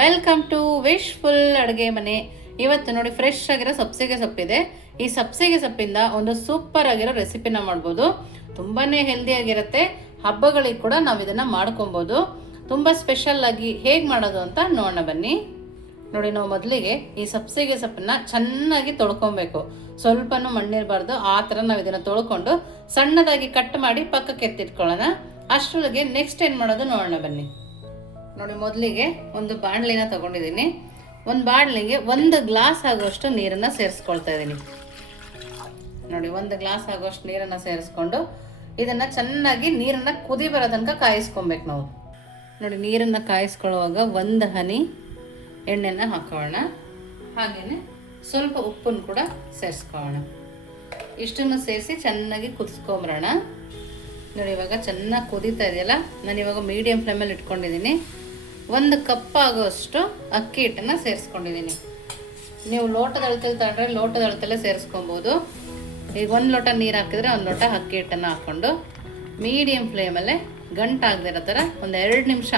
Welcome to wish full ಅಡುಗೆ ಮನೆ. ಇವತ್ತು ನೋಡಿ ಫ್ರೆಶ್ ಆಗಿರೋ ಸಬ್ಸಿಗೆ ಸೊಪ್ಪಿದೆ. ಈ ಸಬ್ಸಿಗೆ ಸೊಪ್ಪಿಂದ ಒಂದು ಸೂಪರ್ ಆಗಿರೋ ರೆಸಿಪಿನ ಮಾಡ್ಬೋದು. ತುಂಬಾ ಹೆಲ್ದಿ ಆಗಿರುತ್ತೆ. ಹಬ್ಬಗಳಿಗೆ ಕೂಡ ನಾವು ಇದನ್ನ ಮಾಡ್ಕೊಬೋದು. ತುಂಬ ಸ್ಪೆಷಲ್ ಆಗಿ ಹೇಗೆ ಮಾಡೋದು ಅಂತ ನೋಡೋಣ ಬನ್ನಿ. ನೋಡಿ ನಾವು ಮೊದಲಿಗೆ ಈ ಸಬ್ಸಿಗೆ ಸೊಪ್ಪನ್ನ ಚೆನ್ನಾಗಿ ತೊಳ್ಕೊಬೇಕು. ಸ್ವಲ್ಪನೂ ಮಣ್ಣಿರಬಾರ್ದು, ಆ ಥರ ನಾವು ಇದನ್ನು ತೊಳ್ಕೊಂಡು ಸಣ್ಣದಾಗಿ ಕಟ್ ಮಾಡಿ ಪಕ್ಕಕ್ಕೆ ಎತ್ತಿಟ್ಕೊಳ್ಳೋಣ ಅಷ್ಟರೊಳಗೆ ನೆಕ್ಸ್ಟ್ ಏನು ಮಾಡೋದು ನೋಡೋಣ ಬನ್ನಿ. ನೋಡಿ, ಮೊದಲಿಗೆ ಒಂದು ಬಾಣಲಿನ ತಗೊಂಡಿದ್ದೀನಿ. ಒಂದು ಬಾಣಲಿಗೆ ಒಂದು ಗ್ಲಾಸ್ ಆಗುವಷ್ಟು ನೀರನ್ನು ಸೇರಿಸ್ಕೊಳ್ತಾ ಇದ್ದೀನಿ. ನೋಡಿ, ಒಂದು ಗ್ಲಾಸ್ ಆಗುವಷ್ಟು ನೀರನ್ನು ಸೇರಿಸ್ಕೊಂಡು ಇದನ್ನು ಚೆನ್ನಾಗಿ ನೀರನ್ನು ಕುದಿ ಬರೋ ತನಕ ಕಾಯಿಸ್ಕೊಬೇಕು ನಾವು. ನೋಡಿ, ನೀರನ್ನು ಕಾಯಿಸ್ಕೊಳ್ಳುವಾಗ ಒಂದು ಹನಿ ಎಣ್ಣೆನ ಹಾಕೋಣ. ಹಾಗೆಯೇ ಸ್ವಲ್ಪ ಉಪ್ಪನ್ನು ಕೂಡ ಸೇರಿಸ್ಕೊಳ್ಳೋಣ. ಇಷ್ಟನ್ನು ಸೇರಿಸಿ ಚೆನ್ನಾಗಿ ಕುದಿಸ್ಕೊಂಬರೋಣ. ನೋಡಿ, ಇವಾಗ ಚೆನ್ನಾಗಿ ಕುದೀತಾ ಇದೆಯಲ್ಲ? ನಾನು ಇವಾಗ ಮೀಡಿಯಂ ಫ್ಲೇಮಲ್ಲಿ ಇಟ್ಕೊಂಡಿದ್ದೀನಿ. ಒಂದು ಕಪ್ ಆಗುವಷ್ಟು ಅಕ್ಕಿ ಹಿಟ್ಟನ್ನು ಸೇರಿಸ್ಕೊಂಡಿದ್ದೀನಿ. ನೀವು ಲೋಟದ ಅಳತೆಲಿ ತಗೊಂಡ್ರೆ ಲೋಟದ ಅಳತೆಲ್ಲೇ ಸೇರಿಸ್ಕೊಬೋದು. ಈಗ ಒಂದು ಲೋಟ ನೀರು ಹಾಕಿದ್ರೆ ಒಂದು ಲೋಟ ಅಕ್ಕಿ ಹಿಟ್ಟನ್ನು ಹಾಕ್ಕೊಂಡು ಮೀಡಿಯಂ ಫ್ಲೇಮಲ್ಲೇ ಗಂಟಾಗದಿರೋ ಥರ ಒಂದು ಎರಡು ನಿಮಿಷ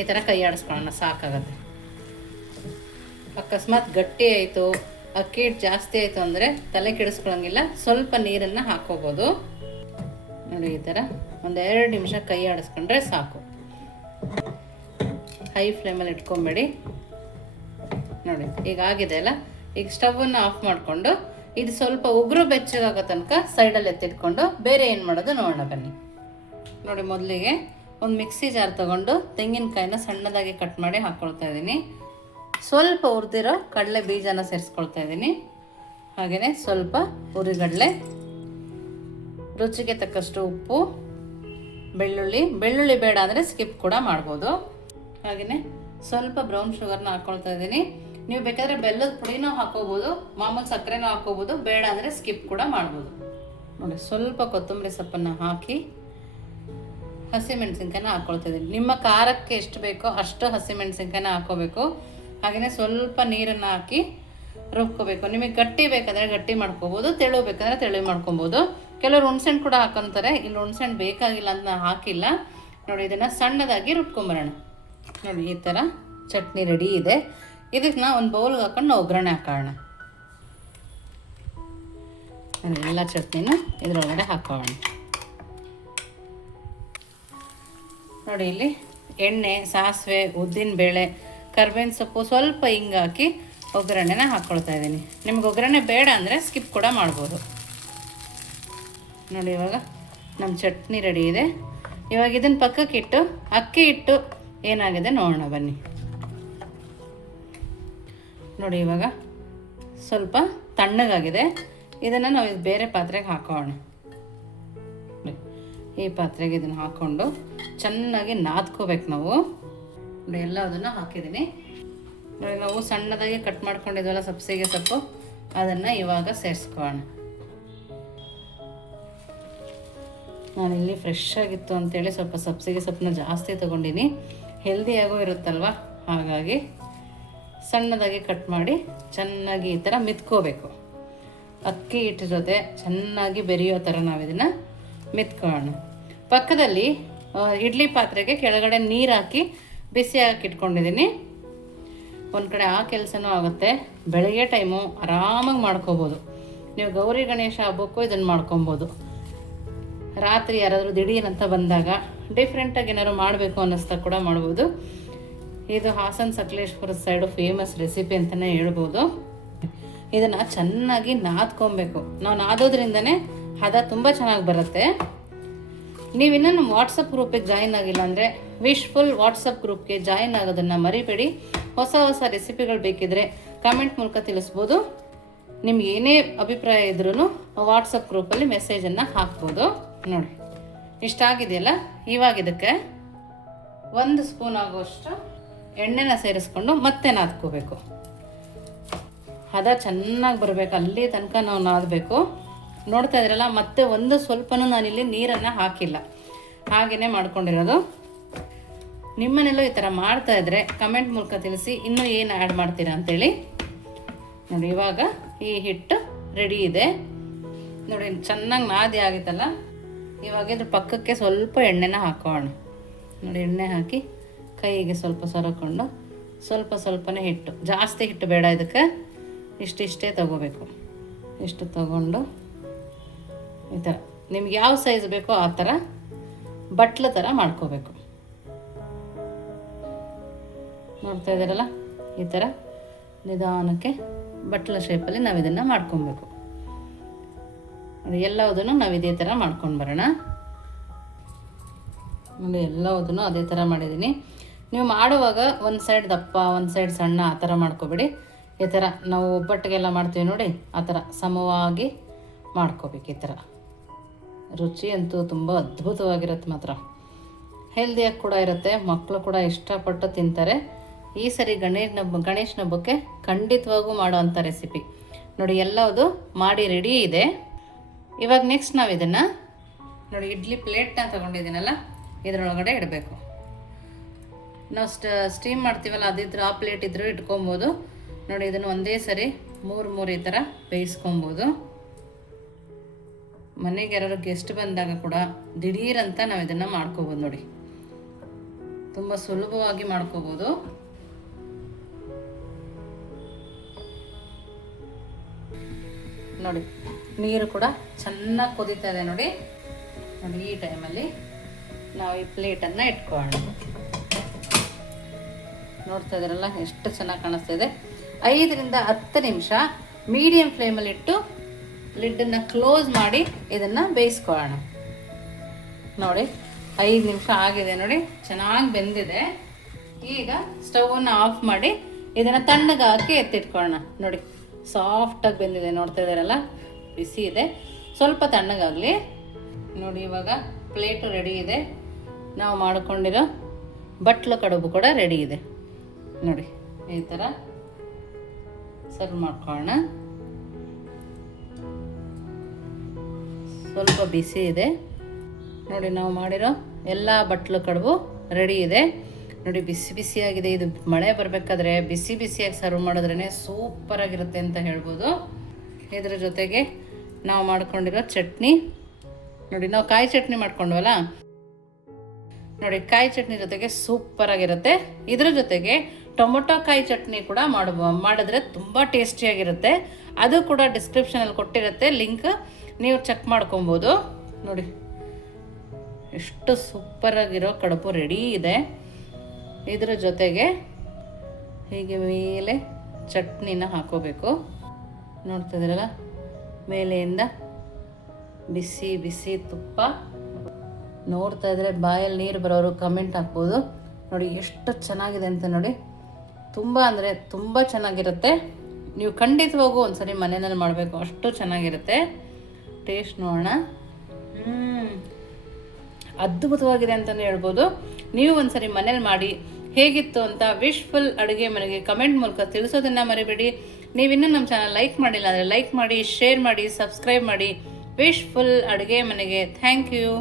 ಈ ಥರ ಕೈ ಆಡಿಸ್ಕೊಳ್ಳೋಣ, ಸಾಕಾಗತ್ತೆ. ಅಕಸ್ಮಾತ್ ಗಟ್ಟಿ ಆಯಿತು, ಅಕ್ಕಿ ಹಿಟ್ಟು ಜಾಸ್ತಿ ಆಯಿತು ಅಂದರೆ ತಲೆ ಕೆಡಿಸ್ಕೊಳ್ಳೋಂಗಿಲ್ಲ ಸ್ವಲ್ಪ ನೀರನ್ನು ಹಾಕೋಬೋದು ನೋಡಿ ಈ ಥರ ಒಂದು ಎರಡು ನಿಮಿಷ ಕೈ ಆಡಿಸ್ಕೊಂಡ್ರೆ ಸಾಕು. ಹೈ ಫ್ಲೇಮಲ್ಲಿ ಇಟ್ಕೊಂಬೇಡಿ. ನೋಡಿ, ಈಗ ಆಗಿದೆ ಅಲ್ಲ? ಈಗ ಸ್ಟವನ್ನು ಆಫ್ ಮಾಡಿಕೊಂಡು, ಇದು ಸ್ವಲ್ಪ ಉಗುರು ಬೆಚ್ಚಗಾಗೋ ತನಕ ಸೈಡಲ್ಲಿ ಎತ್ತಿಟ್ಕೊಂಡು ಬೇರೆ ಏನು ಮಾಡೋದು ನೋಡೋಣ ಬನ್ನಿ. ನೋಡಿ, ಮೊದಲಿಗೆ ಒಂದು ಮಿಕ್ಸಿ ಜಾರ್ ತಗೊಂಡು ತೆಂಗಿನಕಾಯಿನ ಸಣ್ಣದಾಗಿ ಕಟ್ ಮಾಡಿ ಹಾಕ್ಕೊಳ್ತಾ ಇದ್ದೀನಿ. ಸ್ವಲ್ಪ ಹುರಿದಿರೋ ಕಡಲೆ ಬೀಜನ ಸೇರಿಸ್ಕೊಳ್ತಾ ಇದ್ದೀನಿ. ಹಾಗೆಯೇ ಸ್ವಲ್ಪ ಹುರಿಗಡಲೆ ರುಚಿಗೆ ತಕ್ಕಷ್ಟು ಉಪ್ಪು, ಬೆಳ್ಳುಳ್ಳಿ. ಬೆಳ್ಳುಳ್ಳಿ ಬೇಡ ಅಂದರೆ ಸ್ಕಿಪ್ ಕೂಡ ಮಾಡ್ಬೋದು. ಹಾಗೆಯೇ ಸ್ವಲ್ಪ ಬ್ರೌನ್ ಶುಗರ್ನ ಹಾಕ್ಕೊಳ್ತಾ ಇದ್ದೀನಿ. ನೀವು ಬೇಕಾದರೆ ಬೆಲ್ಲದ ಪುಡಿನೂ ಹಾಕೋಬೋದು, ಮಾಮೂಲು ಸಕ್ಕರೆನೂ ಹಾಕೋಬೋದು, ಬೇಡ ಅಂದರೆ ಸ್ಕಿಪ್ ಕೂಡ ಮಾಡ್ಬೋದು. ನೋಡಿ, ಸ್ವಲ್ಪ ಕೊತ್ತಂಬರಿ ಸೊಪ್ಪನ್ನು ಹಾಕಿ ಹಸಿಮೆಣಸಿನ್ಕಾಯಿನ ಹಾಕ್ಕೊಳ್ತಾ ಇದ್ದೀನಿ. ನಿಮ್ಮ ಖಾರಕ್ಕೆ ಎಷ್ಟು ಬೇಕೋ ಅಷ್ಟು ಹಸಿಮೆಣಸಿನ್ಕಾಯಿನ ಹಾಕೋಬೇಕು. ಹಾಗೆಯೇ ಸ್ವಲ್ಪ ನೀರನ್ನು ಹಾಕಿ ರುಬ್ಕೋಬೇಕು. ನಿಮಗೆ ಗಟ್ಟಿ ಬೇಕಾದರೆ ಗಟ್ಟಿ ಮಾಡ್ಕೋಬೋದು, ತೆಳು ಬೇಕಾದರೆ ತೆಳು ಮಾಡ್ಕೊಬೋದು. ಕೆಲವರು ಹುಣ್ಸೆಹಣ್ಣು ಕೂಡ ಹಾಕೊಂತಾರೆ. ಇಲ್ಲಿ ಹುಣ್ಸೆಹಣ್ಣು ಬೇಕಾಗಿಲ್ಲ ಅಂತ ಹಾಕಿಲ್ಲ. ನೋಡಿ, ಇದನ್ನು ಸಣ್ಣದಾಗಿ ರುಬ್ಕೊಂಬರೋಣ. ನೋಡಿ, ಈ ಥರ ಚಟ್ನಿ ರೆಡಿ ಇದೆ. ಇದಕ್ಕೆ ನಾವು ಒಂದು ಬೌಲ್ಗೆ ಹಾಕೊಂಡು ಒಗ್ಗರಣೆ ಹಾಕೋಣ. ಎಲ್ಲ ಚಟ್ನಿನ ಇದರೊಳಗಡೆ ಹಾಕೋಣ. ನೋಡಿ, ಇಲ್ಲಿ ಎಣ್ಣೆ, ಸಾಸಿವೆ, ಉದ್ದಿನ ಬೇಳೆ, ಕರ್ಬೇವಿನ ಸೊಪ್ಪು ಸ್ವಲ್ಪ ಹಿಂಗೆ ಹಾಕಿ ಒಗ್ಗರಣೆನ ಹಾಕ್ಕೊಳ್ತಾ ಇದ್ದೀನಿ. ನಿಮ್ಗೆ ಒಗ್ಗರಣೆ ಬೇಡ ಅಂದರೆ ಸ್ಕಿಪ್ ಕೂಡ ಮಾಡ್ಬೋದು. ನೋಡಿ, ಇವಾಗ ನಮ್ಮ ಚಟ್ನಿ ರೆಡಿ ಇದೆ. ಇವಾಗ ಇದನ್ನು ಪಕ್ಕಕ್ಕೆ ಇಟ್ಟು, ಅಕ್ಕಿ ಇಟ್ಟು ಏನಾಗಿದೆ ನೋಡೋಣ ಬನ್ನಿ. ನೋಡಿ ಇವಾಗ ಸ್ವಲ್ಪ ತಣ್ಣಗಾಗಿದೆ. ಇದನ್ನು ನಾವು ಬೇರೆ ಪಾತ್ರೆಗೆ ಹಾಕೋಣ. ಈ ಪಾತ್ರೆಗೆ ಇದನ್ನು ಹಾಕ್ಕೊಂಡು ಚೆನ್ನಾಗಿ ನಾದ್ಕೋಬೇಕು ನಾವು. ನೋಡಿ ಎಲ್ಲದನ್ನು ಹಾಕಿದ್ದೀನಿ. ನೋಡಿ, ನಾವು ಸಣ್ಣದಾಗಿ ಕಟ್ ಮಾಡ್ಕೊಂಡಿದ್ವಲ್ಲ ಸಬ್ಸಿಗೆ ಸೊಪ್ಪು, ಅದನ್ನು ಇವಾಗ ನಾನು ಇಲ್ಲಿ ಫ್ರೆಶ್ ಆಗಿತ್ತು ಅಂತೇಳಿ ಸ್ವಲ್ಪ ಸಬ್ಸಿಗೆ ಸೊಪ್ಪನ್ನ ಜಾಸ್ತಿ ತೊಗೊಂಡಿನಿ. ಹೆಲ್ದಿಯಾಗೂ ಇರುತ್ತಲ್ವ? ಹಾಗಾಗಿ ಸಣ್ಣದಾಗಿ ಕಟ್ ಮಾಡಿ ಚೆನ್ನಾಗಿ ಈ ಥರ ಮಿತ್ಕೋಬೇಕು. ಅಕ್ಕಿ ಜೊತೆ ಚೆನ್ನಾಗಿ ಬೆರೆಯೋ ಥರ ನಾವು ಇದನ್ನು ಮಿತ್ಕೊಳ್ಳೋಣ. ಪಕ್ಕದಲ್ಲಿ ಇಡ್ಲಿ ಪಾತ್ರೆಗೆ ಕೆಳಗಡೆ ನೀರು ಹಾಕಿ ಬಿಸಿ ಹಾಕಿ ಇಟ್ಕೊಂಡಿದ್ದೀನಿ. ಒಂದು ಕಡೆ ಆ ಕೆಲಸನೂ ಆಗುತ್ತೆ. ಬೆಳಗ್ಗೆ ಟೈಮು ಆರಾಮಾಗಿ ಮಾಡ್ಕೋಬೋದು. ನೀವು ಗೌರಿ ಗಣೇಶ ಹಬ್ಬಕ್ಕೂ ಇದನ್ನು ಮಾಡ್ಕೊಬೋದು. ರಾತ್ರಿ ಯಾರಾದರೂ ದಿಢೀರಂತ ಬಂದಾಗ ಡಿಫ್ರೆಂಟಾಗಿ ಏನಾದ್ರು ಮಾಡಬೇಕು ಅನ್ನಿಸ್ತಾ ಕೂಡ ಮಾಡ್ಬೋದು. ಇದು ಹಾಸನ್ ಸಕಲೇಶ್ಪುರದ ಸೈಡು ಫೇಮಸ್ ರೆಸಿಪಿ ಅಂತಲೇ ಹೇಳ್ಬೋದು. ಇದನ್ನು ಚೆನ್ನಾಗಿ ನಾದ್ಕೊಬೇಕು. ನಾವು ನಾದೋದ್ರಿಂದನೇ ಹದ ತುಂಬ ಚೆನ್ನಾಗಿ ಬರುತ್ತೆ. ನೀವಿನ್ನೂ ನಮ್ಮ ವಾಟ್ಸಪ್ ಗ್ರೂಪಿಗೆ ಜಾಯಿನ್ ಆಗಿಲ್ಲ ಅಂದರೆ ವಿಶ್ಫುಲ್ ವಾಟ್ಸಪ್ ಗ್ರೂಪ್ಗೆ ಜಾಯಿನ್ ಆಗೋದನ್ನು ಮರಿಬೇಡಿ. ಹೊಸ ಹೊಸ ರೆಸಿಪಿಗಳು ಬೇಕಿದ್ರೆ ಕಮೆಂಟ್ ಮೂಲಕ ತಿಳಿಸ್ಬೋದು. ನಿಮ್ಗೆ ಏನೇ ಅಭಿಪ್ರಾಯ ಇದ್ರೂ ವಾಟ್ಸಪ್ ಗ್ರೂಪಲ್ಲಿ ಮೆಸೇಜನ್ನು ಹಾಕ್ಬೋದು. ನೋಡಿ ಇಷ್ಟಾಗಿದೆಯಲ್ಲ? ಇವಾಗ ಇದಕ್ಕೆ ಒಂದು ಸ್ಪೂನ್ ಆಗುವಷ್ಟು ಎಣ್ಣೆನ ಸೇರಿಸ್ಕೊಂಡು ಮತ್ತೆ ನಾದ್ಕೋಬೇಕು. ಹದ ಚೆನ್ನಾಗಿ ಬರಬೇಕು. ಅಲ್ಲಿ ತನಕ ನಾವು ನಾದಬೇಕು. ನೋಡ್ತಾ ಇದ್ರಲ್ಲ, ಮತ್ತೆ ಒಂದು ಸ್ವಲ್ಪನೂ ನಾನಿಲ್ಲಿ ನೀರನ್ನು ಹಾಕಿಲ್ಲ. ಹಾಗೆಯೇ ಮಾಡ್ಕೊಂಡಿರೋದು. ನಿಮ್ಮನೆಲ್ಲೂ ಈ ಥರ ಮಾಡ್ತಾ ಇದ್ರೆ ಕಮೆಂಟ್ ಮೂಲಕ ತಿಳಿಸಿ ಇನ್ನೂ ಏನು ಆ್ಯಡ್ ಮಾಡ್ತೀರಾ ಅಂತೇಳಿ. ನೋಡಿ, ಇವಾಗ ಈ ಹಿಟ್ಟು ರೆಡಿ ಇದೆ. ನೋಡಿ, ಚೆನ್ನಾಗಿ ನಾದಿ ಆಗಿತ್ತಲ್ಲ? ಇವಾಗ ಇದ್ರ ಪಕ್ಕಕ್ಕೆ ಸ್ವಲ್ಪ ಎಣ್ಣೆನ ಹಾಕೋಣ. ನೋಡಿ, ಎಣ್ಣೆ ಹಾಕಿ ಕೈಗೆ ಸ್ವಲ್ಪ ಸರಕೊಂಡು ಸ್ವಲ್ಪ ಸ್ವಲ್ಪನೇ ಹಿಟ್ಟು, ಜಾಸ್ತಿ ಹಿಟ್ಟು ಬೇಡ ಇದಕ್ಕೆ. ಇಷ್ಟಿಷ್ಟೇ ತಗೋಬೇಕು. ಇಷ್ಟು ತಗೊಂಡು ಈ ಥರ. ನಿಮ್ಗೆ ಯಾವ ಸೈಜ್ ಬೇಕೋ ಆ ಥರ ಬಟ್ಲ ಥರ ಮಾಡ್ಕೋಬೇಕು. ನೋಡ್ತಾ ಇದ್ದೀರಲ್ಲ? ಈ ಥರ ನಿಧಾನಕ್ಕೆ ಬಟ್ಲ ಶೇಪಲ್ಲಿ ನಾವು ಇದನ್ನು ಮಾಡ್ಕೊಬೇಕು. ಎಲ್ಲವುದನ್ನು ನಾವು ಇದೇ ಥರ ಮಾಡ್ಕೊಂಡು ಬರೋಣ. ನೋಡಿ, ಎಲ್ಲವುದನ್ನು ಅದೇ ಥರ ಮಾಡಿದ್ದೀನಿ. ನೀವು ಮಾಡುವಾಗ ಒಂದು ಸೈಡ್ ದಪ್ಪ, ಒಂದು ಸೈಡ್ ಸಣ್ಣ ಆ ಥರ ಮಾಡ್ಕೊಬೇಡಿ. ಈ ಥರ ನಾವು ಒಬ್ಬಟ್ಟಿಗೆಲ್ಲ ಮಾಡ್ತೀವಿ ನೋಡಿ, ಆ ಥರ ಸಮವಾಗಿ ಮಾಡ್ಕೋಬೇಕು ಈ ಥರ. ರುಚಿ ಅಂತೂ ತುಂಬ ಅದ್ಭುತವಾಗಿರುತ್ತೆ ಮಾತ್ರ. ಹೆಲ್ದಿಯಾಗಿ ಕೂಡ ಇರುತ್ತೆ ಮಕ್ಕಳು ಕೂಡ ಇಷ್ಟಪಟ್ಟು ತಿಂತಾರೆ. ಈ ಸರಿ ಗಣೇಶನ ಗಣೇಶನ ಹಬ್ಬಕ್ಕೆ ಖಂಡಿತವಾಗೂ ಮಾಡುವಂಥ ರೆಸಿಪಿ ನೋಡಿ ಎಲ್ಲವುದು ಮಾಡಿ ರೆಡಿ ಇದೆ. ಇವಾಗ ನೆಕ್ಸ್ಟ್ ನಾವು ಇದನ್ನು ನೋಡಿ ಇಡ್ಲಿ ಪ್ಲೇಟ್ನ ತೊಗೊಂಡಿದ್ದೀನಲ್ಲ, ಇದರೊಳಗಡೆ ಇಡಬೇಕು. ನಾವು ಸ್ಟ ಸ್ಟೀಮ್ ಮಾಡ್ತೀವಲ್ಲ ಅದಿದ್ರೆ ಆ ಪ್ಲೇಟ್ ಇದ್ದರೂ ಇಟ್ಕೊಬೋದು. ನೋಡಿ ಇದನ್ನು ಒಂದೇ ಸರಿ ಮೂರು ಮೂರು ಈ ಥರ ಬೇಯಿಸ್ಕೊಬೋದು. ಮನೆಗೆ ಯಾರು ಗೆಸ್ಟ್ ಬಂದಾಗ ಕೂಡ ದಿಢೀರಂತ ನಾವು ಇದನ್ನು ಮಾಡ್ಕೋಬೋದು ನೋಡಿ. ತುಂಬ ಸುಲಭವಾಗಿ ಮಾಡ್ಕೋಬೋದು. ನೋಡಿ ನೀರು ಕೂಡ ಚೆನ್ನಾಗಿ ಕುದೀತಾ ಇದೆ ನೋಡಿ. ನೋಡಿ, ಈ ಟೈಮಲ್ಲಿ ನಾವು ಈ ಪ್ಲೇಟನ್ನು ಇಟ್ಕೊಳ್ಳೋಣ. ನೋಡ್ತಾ ಇದ್ದೀರಲ್ಲ, ಎಷ್ಟು ಚೆನ್ನಾಗಿ ಕಾಣಿಸ್ತಾ ಇದೆ. ಐದರಿಂದ ಹತ್ತು ನಿಮಿಷ ಮೀಡಿಯಂ ಫ್ಲೇಮಲ್ಲಿ ಇಟ್ಟು ಲಿಡ್ಡನ್ನು ಕ್ಲೋಸ್ ಮಾಡಿ ಇದನ್ನು ಬೇಯಿಸ್ಕೊಳ್ಳೋಣ. ನೋಡಿ, ಐದು ನಿಮಿಷ ಆಗಿದೆ ನೋಡಿ, ಚೆನ್ನಾಗಿ ಬೆಂದಿದೆ. ಈಗ ಸ್ಟವನ್ನು ಆಫ್ ಮಾಡಿ ಇದನ್ನು ತಣ್ಣಗೆ ಹಾಕಿ ಎತ್ತಿಟ್ಕೊಳ್ಳೋಣ. ನೋಡಿ, ಸಾಫ್ಟಾಗಿ ಬೆಂದಿದೆ, ನೋಡ್ತಾ ಇದ್ದೀರಲ್ಲ. ಬಿಸಿ ಇದೆ. ಸ್ವಲ್ಪ ತಣ್ಣಗಾಗಲಿ. ನೋಡಿ, ಇವಾಗ ಪ್ಲೇಟು ರೆಡಿ ಇದೆ. ನಾವು ಮಾಡಿಕೊಂಡಿರೋ ಬಟ್ಲು ಕಡುಬು ಕೂಡ ರೆಡಿ ಇದೆ. ನೋಡಿ, ಈ ಥರ ಸರ್ವ್ ಮಾಡ್ಕೊಳ್ಳೋಣ. ಸ್ವಲ್ಪ ಬಿಸಿ ಇದೆ. ನೋಡಿ, ನಾವು ಮಾಡಿರೋ ಎಲ್ಲ ಬಟ್ಲು ಕಡುಬು ರೆಡಿ ಇದೆ. ನೋಡಿ, ಬಿಸಿ ಬಿಸಿಯಾಗಿದೆ. ಇದು ಮಳೆ ಬರಬೇಕಾದ್ರೆ ಬಿಸಿ ಬಿಸಿಯಾಗಿ ಸರ್ವ್ ಮಾಡಿದ್ರೇ ಸೂಪರಾಗಿರುತ್ತೆ ಅಂತ ಹೇಳ್ಬೋದು. ಇದರ ಜೊತೆಗೆ ನಾವು ಮಾಡ್ಕೊಂಡಿರೋ ಚಟ್ನಿ. ನೋಡಿ, ನಾವು ಕಾಯಿ ಚಟ್ನಿ ಮಾಡ್ಕೊಂಡ್ವಲ್ಲ? ನೋಡಿ, ಕಾಯಿ ಚಟ್ನಿ ಜೊತೆಗೆ ಸೂಪರಾಗಿರುತ್ತೆ ಇದರ ಜೊತೆಗೆ ಟೊಮೊಟೊ ಕಾಯಿ ಚಟ್ನಿ ಕೂಡ ಮಾಡಬ ಮಾಡಿದ್ರೆ ತುಂಬ ಟೇಸ್ಟಿಯಾಗಿರುತ್ತೆ ಅದು ಕೂಡ ಡಿಸ್ಕ್ರಿಪ್ಷನಲ್ಲಿ ಕೊಟ್ಟಿರುತ್ತೆ, ಲಿಂಕ್ ನೀವು ಚೆಕ್ ಮಾಡ್ಕೊಬೋದು. ನೋಡಿ, ಎಷ್ಟು ಸೂಪರಾಗಿರೋ ಕಡುಬು ರೆಡಿ ಇದೆ. ಇದರ ಜೊತೆಗೆ ಹೀಗೆ ಮೇಲೆ ಚಟ್ನಿನ ಹಾಕೋಬೇಕು. ನೋಡ್ತಾ ಇದ್ದೀರಲ್ಲ? ಮೇಲೆಯಿಂದ ಬಿಸಿ ಬಿಸಿ ತುಪ್ಪ. ನೋಡ್ತಾ ಇದ್ರೆ ಬಾಯಲ್ಲಿ ನೀರು ಬರೋರು ಕಮೆಂಟ್ ಹಾಕ್ಬೋದು. ನೋಡಿ ಎಷ್ಟು ಚೆನ್ನಾಗಿದೆ ಅಂತ ನೋಡಿ. ತುಂಬ ಅಂದರೆ ತುಂಬ ಚೆನ್ನಾಗಿರುತ್ತೆ. ನೀವು ಖಂಡಿತವಾಗೂ ಒಂದ್ಸರಿ ಮನೆಯಲ್ಲಿ ಮಾಡಬೇಕು, ಅಷ್ಟು ಚೆನ್ನಾಗಿರುತ್ತೆ. ಟೇಸ್ಟ್ ನೋಡೋಣ. ಅದ್ಭುತವಾಗಿದೆ ಅಂತಲೇ ಹೇಳ್ಬೋದು. ನೀವು ಒಂದ್ಸರಿ ಮನೇಲಿ ಮಾಡಿ ಹೇಗಿತ್ತು ಅಂತ ವಿಶ್ಫುಲ್ ಅಡುಗೆ ಮನೆಗೆ ಕಮೆಂಟ್ ಮೂಲಕ ತಿಳಿಸೋದನ್ನು ಮರಿಬೇಡಿ. ನೀವಿನ್ನೂ ನಮ್ಮ ಚಾನಲ್ ಲೈಕ್ ಮಾಡಿಲ್ಲ ಅಂದರೆ ಲೈಕ್ ಮಾಡಿ ಶೇರ್ ಮಾಡಿ ಸಬ್ಸ್ಕ್ರೈಬ್ ಮಾಡಿ. ವಿಶ್ ಫುಲ್ ಅಡುಗೆ ಮನೆಗೆ. Thank you